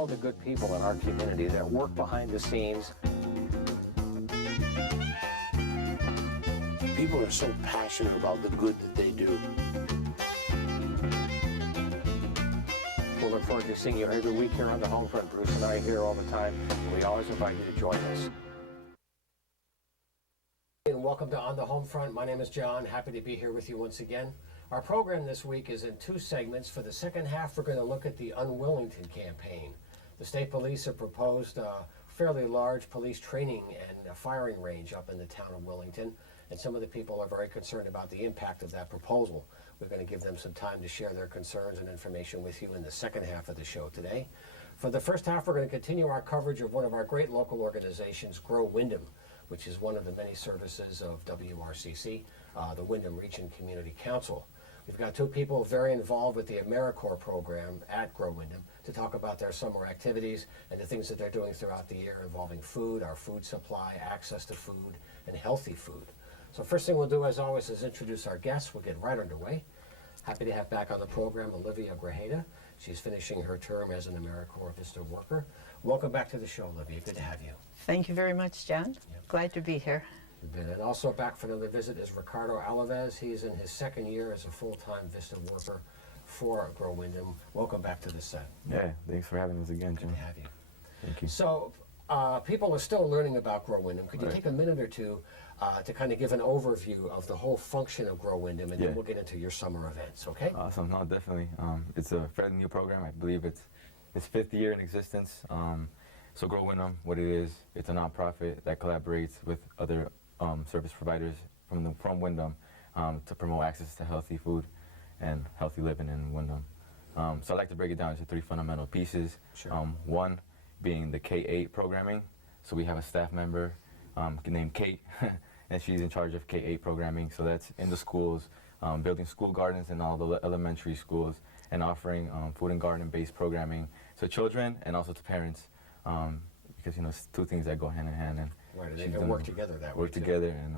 all the good people in our community that work behind the scenes. People are so passionate about the good that they do. We'll look forward to seeing you every week here on the Homefront. Bruce and I are here all the time, and we always invite you to join us. And welcome to On the Homefront. My name is John. Happy to be here with you once again. Our program this week is in two segments. For the second half, we're going to look at the Unwillington campaign. The state police have proposed a fairly large police training and firing range up in the town of Willington, and some of the people are very concerned about the impact of that proposal. We're going to give them some time to share their concerns and information with you in the second half of the show today. For the first half, we're going to continue our coverage of one of our great local organizations, Grow Windham, which is one of the many services of WRCC, the Windham Region Community Council. We've got two people very involved with the AmeriCorps program at Grow Windham to talk about their summer activities and the things that they're doing throughout the year involving food, our food supply, access to food, and healthy food. So first thing we'll do, as always, is introduce our guests. We'll get right underway. Happy to have back on the program Olivia Grajeda. She's finishing her term as an AmeriCorps visitor worker. Welcome back to the show, Olivia. Good to have you. Thank you very much, John. Yep. Glad to be here. And also back for another visit is Ricardo Alaves. He's in his second year as a full-time visitor worker for Grow Windham. Welcome back to the set. Yeah, thanks for having us again, Jim. Good to have you. Thank you. So, people are still learning about Grow Windham. Could you Right. take a minute or two to kind of give an overview of the whole function of Grow Windham, and then we'll get into your summer events, okay? Awesome. No, definitely. It's a fairly new program. I believe it's fifth year in existence. So Grow Windham, what it is, it's a nonprofit that collaborates with other service providers from Windham to promote access to healthy food and healthy living in Windham. So I like to break it down into three fundamental pieces. Sure. One being the K-8 programming. So we have a staff member named Kate, and she's in charge of K-8 programming. So that's in the schools, building school gardens in all the elementary schools, and offering food and garden-based programming to children and also to parents, because it's two things that go hand in hand. And Right, and they can work together that way. work together and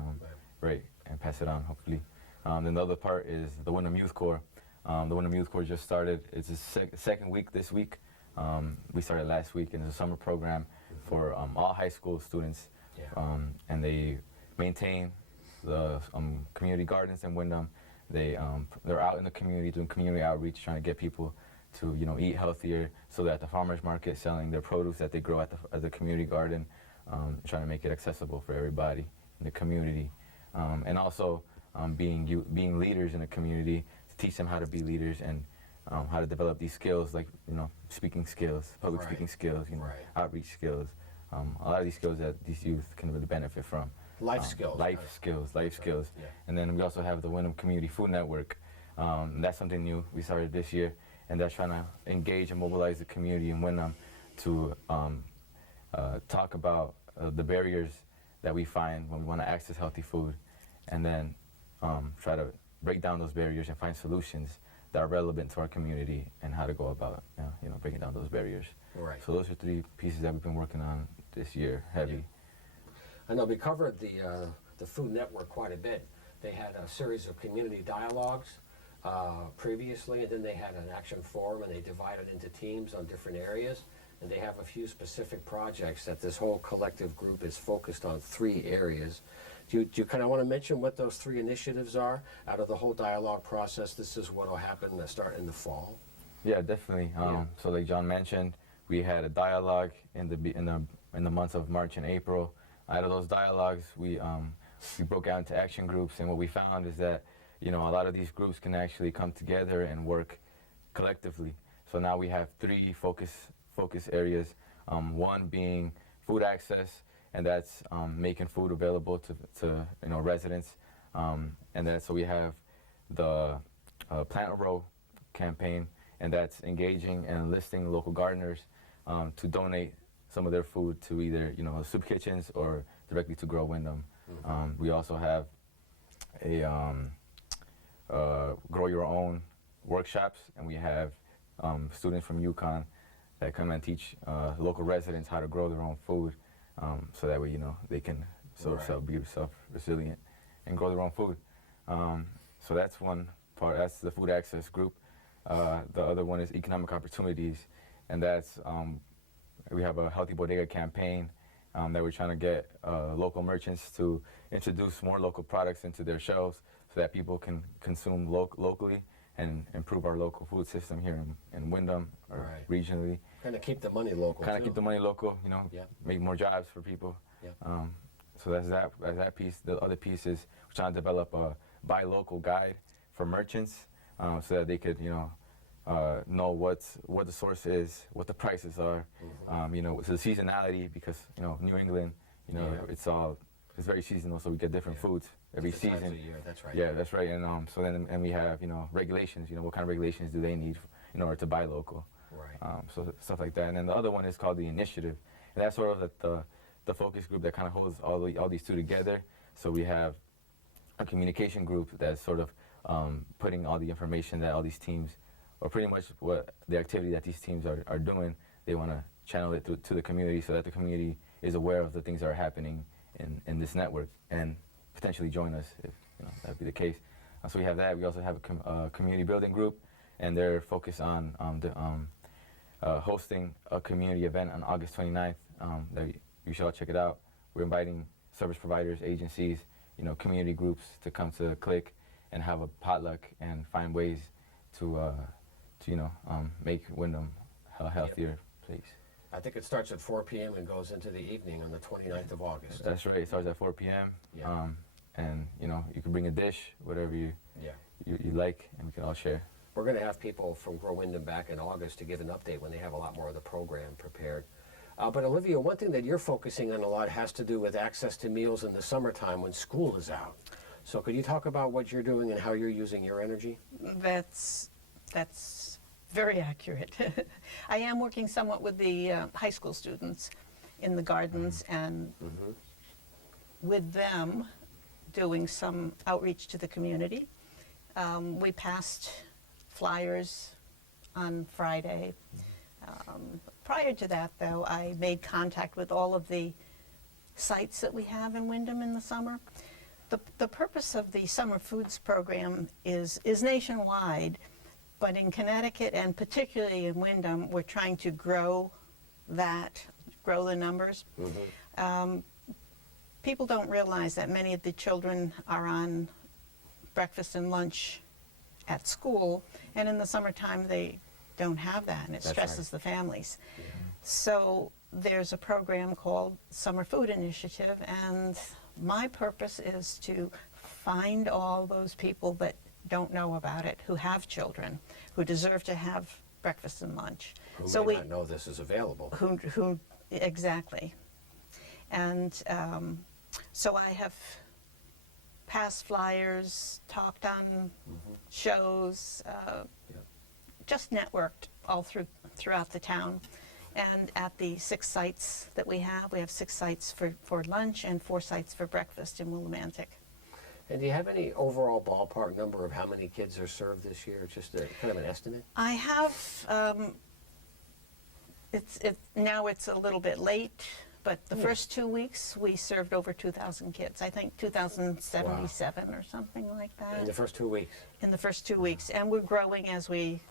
and pass it on hopefully. Then the other part is the Windham Youth Corps. The Windham Youth Corps just started. It's the second week this week. We started last week, and it's a summer program for all high school students. Yeah. And they maintain the community gardens in Windham. They're out in the community doing community outreach, trying to get people to eat healthier, so that the farmers market selling their produce that they grow at the community garden, trying to make it accessible for everybody in the community, and also being leaders in the community to teach them how to be leaders and how to develop these skills, like speaking skills, public Right. speaking skills, Right. outreach skills, a lot of these skills that these youth can really benefit from. Life skills. Life skills. Yeah. And then we also have the Windham Community Food Network. That's something new we started this year, and that's trying to engage and mobilize the community in Windham to talk about the barriers that we find when we want to access healthy food, and then try to break down those barriers and find solutions that are relevant to our community and how to go about breaking down those barriers. Right. So those are three pieces that we've been working on this year, heavy. Yeah. I know we covered the Food Network quite a bit. They had a series of community dialogues previously, and then they had an action forum, and they divided into teams on different areas. And they have a few specific projects that this whole collective group is focused on, 3 areas. Do you kind of want to mention what those 3 initiatives are out of the whole dialogue process? This is what will happen start in the fall. Yeah, definitely. So like John mentioned, we had a dialogue in the months of March and April. Out of those dialogues, we broke out into action groups, and what we found is that a lot of these groups can actually come together and work collectively. So now we have 3 focus areas. One being food access, and that's making food available to residents. And then so we have the Plant a Row campaign, and that's engaging and enlisting local gardeners to donate some of their food to either soup kitchens or directly to Grow Windham. We also have a grow your own workshops, and we have students from UConn that come and teach local residents how to grow their own food, so that way they can be self-resilient and grow their own food. So that's one part. That's the food access group. The other one is economic opportunities, and that's We have a Healthy Bodega campaign that we're trying to get local merchants to introduce more local products into their shelves so that people can consume locally and improve our local food system here in Windham or regionally. Kind of keep the money local. Kind of keep the money local, Yep. make more jobs for people. Yep. So that's that piece. The other piece is we're trying to develop a buy local guide for merchants so that they could, know what the source is, what the prices are, it's the seasonality because, New England, it's very seasonal, so we get different foods every Different times season. of year, that's right. Yeah, that's right. And so then we have, regulations, what kind of regulations do they need in order to buy local? Right. So stuff like that. And then the other one is called the initiative. And that's sort of the focus group that kind of holds all these two together. So we have a communication group that's sort of putting all the information that all these teams, or pretty much what the activity that these teams are doing, they want to channel it to the community so that the community is aware of the things that are happening in this network and potentially join us if that'd be the case. So we have that. We also have a community building group, and they're focused on hosting a community event on August 29th. That you should all check it out. We're inviting service providers, agencies, community groups to come to Click and have a potluck and find ways to make Windham a healthier place. I think it starts at 4 p.m. and goes into the evening on the 29th of August. That's right. It starts at 4 p.m. Yeah. And you can bring a dish, whatever you Yeah. like, and we can all share. We're going to have people from Grow Windham back in August to give an update when they have a lot more of the program prepared. But Olivia, one thing that you're focusing on a lot has to do with access to meals in the summertime when school is out. So could you talk about what you're doing and how you're using your energy? That's very accurate. I am working somewhat with the high school students in the gardens and with them doing some outreach to the community. We passed flyers on Friday. Prior to that, though, I made contact with all of the sites that we have in Windham in the summer. The purpose of the summer foods program is nationwide, but in Connecticut and particularly in Windham, we're trying to grow the numbers. People don't realize that many of the children are on breakfast and lunch at school, and in the summertime they don't have that, and it stresses the families. Yeah. So there's a program called Summer Food Initiative, and my purpose is to find all those people that don't know about it, who have children, who deserve to have breakfast and lunch. Who may not know this is available. Who exactly. And so I have passed flyers, talked on shows, just networked all throughout the town. And at the 6 sites that we have 6 sites for lunch and 4 sites for breakfast in Willimantic. And do you have any overall ballpark number of how many kids are served this year? Just kind of an estimate? I have, now it's a little bit late, but the first 2 weeks we served over 2,000 kids. I think 2,077 or something like that. In the first 2 weeks? In the first 2 weeks. And we're growing as we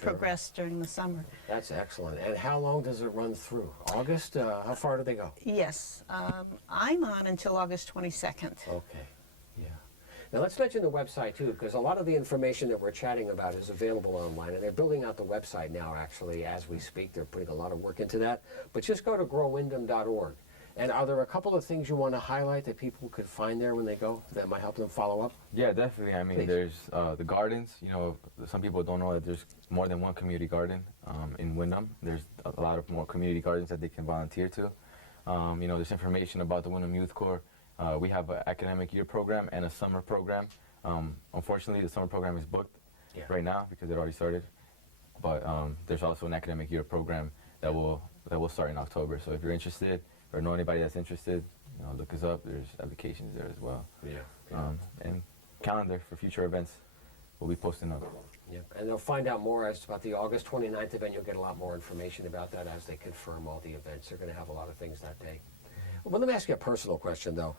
progress during the summer. That's excellent. And how long does it run through? August? How far do they go? Yes. I'm on until August 22nd. Okay. Yeah. Now let's mention the website too, because a lot of the information that we're chatting about is available online, and they're building out the website now actually as we speak. They're putting a lot of work into that. But just go to growwindham.org. And are there a couple of things you want to highlight that people could find there when they go that might help them follow up? Yeah, definitely. I mean, Please. there's the gardens. Some people don't know that there's more than one community garden in Windham. There's a lot of more community gardens that they can volunteer to. There's information about the Windham Youth Corps. We have an academic year program and a summer program. Unfortunately, the summer program is booked right now because it already started. But there's also an academic year program that will start in October. So if you're interested or know anybody that's interested, look us up. There's applications there as well. Yeah. And calendar for future events we'll be posting up. Yeah. And they'll find out more about the August 29th event. You'll get a lot more information about that as they confirm all the events. They're going to have a lot of things that day. Well, let me ask you a personal question, though.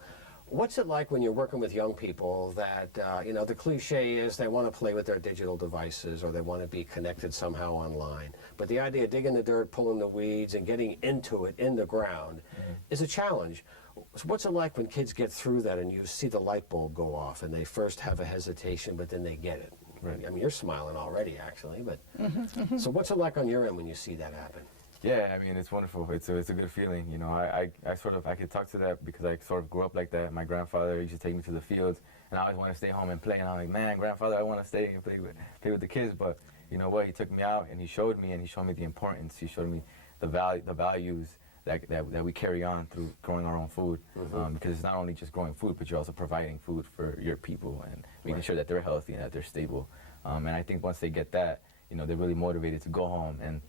What's it like when you're working with young people that, the cliche is they want to play with their digital devices or they want to be connected somehow online. But the idea of digging the dirt, pulling the weeds, and getting into it in the ground is a challenge. So what's it like when kids get through that and you see the light bulb go off and they first have a hesitation, but then they get it? Right. I mean, you're smiling already, actually. But so what's it like on your end when you see that happen? Yeah, I mean, it's wonderful. It's a good feeling. You know, I could talk to that because I sort of grew up like that. My grandfather used to take me to the fields, and I always want to stay home and play. And I'm like, man, grandfather, I want to stay and play with the kids. But you know what? He took me out and he showed me the importance. He showed me the values that we carry on through growing our own food. Because it's not only just growing food, but you're also providing food for your people and making sure that they're healthy and that they're stable. And I think once they get that, they're really motivated to go home and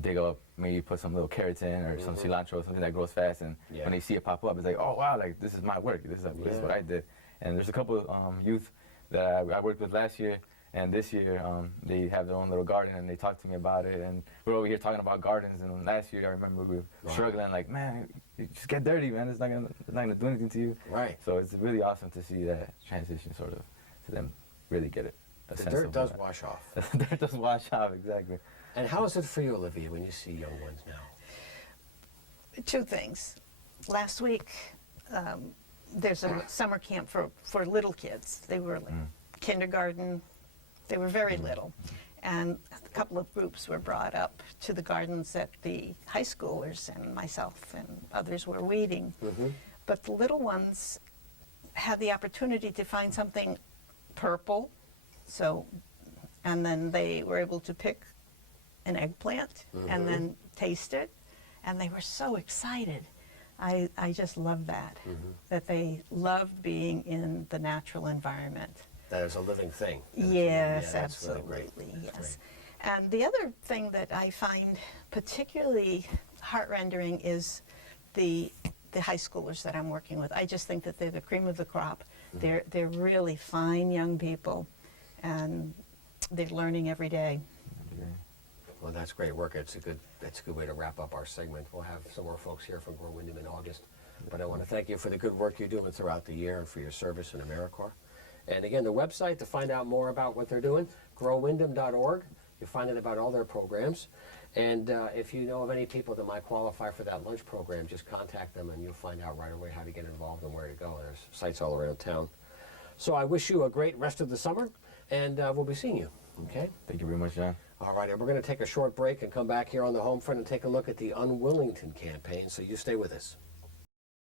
dig up, maybe put some little carrots in or some cilantro, something that grows fast. And when they see it pop up, it's like, oh, wow, like this is my work. This is what I did. And there's a couple of youth that I worked with last year and this year. They have their own little garden and they talked to me about it. And we're over here talking about gardens. And last year, I remember we were struggling, like, man, you just get dirty, man. It's not gonna do anything to you. Right. So it's really awesome to see that transition sort of to them really get it. The dirt does wash off. The dirt does wash off, exactly. And how is it for you, Olivia, when you see young ones now? Two things. Last week, there's a summer camp for little kids. They were like kindergarten. They were very little. And a couple of groups were brought up to the gardens that the high schoolers and myself and others were weeding. But the little ones had the opportunity to find something purple. And then they were able to pick an eggplant and then taste it, and they were so excited. I just love that, that they loved being in the natural environment. That is a living thing. Yes, that's absolutely, really great. yes. And the other thing that I find particularly heart-rendering is the high schoolers that I'm working with. I just think that they're the cream of the crop. They're really fine young people, and they're learning every day. Well, that's great work. That's a good way to wrap up our segment. We'll have some more folks here from Grow Windham in August. But I want to thank you for the good work you're doing throughout the year and for your service in AmeriCorps. And again, the website to find out more about what they're doing, growwindham.org. You'll find out about all their programs. And if you know of any people that might qualify for that lunch program, just contact them and you'll find out right away how to get involved and where to go. There's sites all around town. So I wish you a great rest of the summer, and we'll be seeing you. Okay? Thank you very much, John. All right, and we're going to take a short break and come back here on the Homefront and take a look at the Unwillington campaign, so you stay with us.